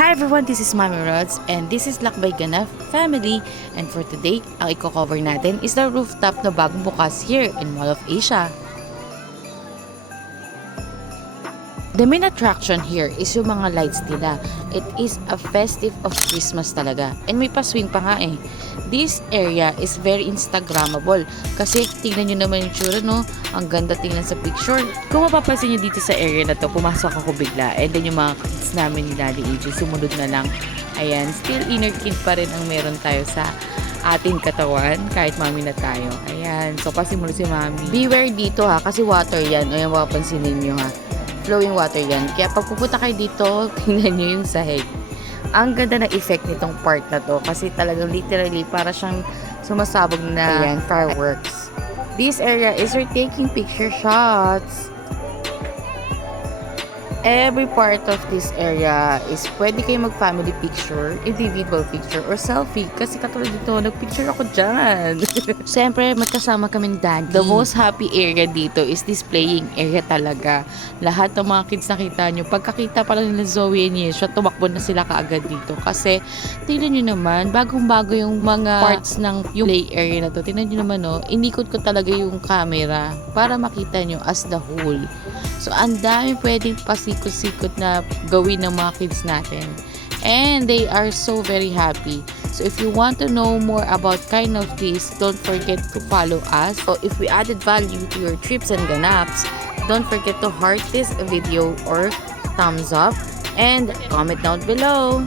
Hi everyone, this is Mami Rods and this is Lakbay Ganap Family, and for today, ang i-cover natin is the rooftop na bagong bukas here in Mall of Asia. The main attraction here is yung mga lights nila. It is a festive of Christmas talaga. And may paswing pa nga eh. This area is very Instagrammable. Kasi tingnan nyo naman yung tsura, no? Ang ganda tingnan sa picture. Kung mapapansin nyo dito sa area na to, pumasok ako bigla. And then yung mga kids namin ni Daddy AJ, sumunod na lang. Ayan, still inner kid pa rin ang meron tayo sa ating katawan, kahit mami na tayo. Ayan, so pasimula si mami. Beware dito ha, kasi water yan. Ayan, mapapansin ninyo ha. Flowing water yan. Kaya pag pupunta kayo dito, tingnan nyo yung sahig. Ang ganda ng effect nitong part na to kasi talagang literally para siyang sumasabog na ayan, fireworks. This area is for taking picture shots. Every part of this area is pwede kayo mag-family picture, individual picture, or selfie. Kasi katulad dito, nag-picture ako dyan. Siyempre, magkasama kami ni Daddy. The most happy area dito is this playing area talaga. Lahat ng mga kids nakita nyo, pagkakita pa lang nila Zoe and Yeshua, tumakbo na sila kaagad dito. Kasi, tingnan nyo naman, bagong-bago yung mga parts ng yung play area na to. Tingnan nyo naman, no, inikot ko talaga yung camera para makita nyo as the whole. So, ang dami pwedeng pasikot-sikot na gawin ng mga kids natin. And they are so very happy. So, if you want to know more about kind of this, don't forget to follow us. So, if we added value to your trips and ganaps, don't forget to heart this video or thumbs up and comment down below.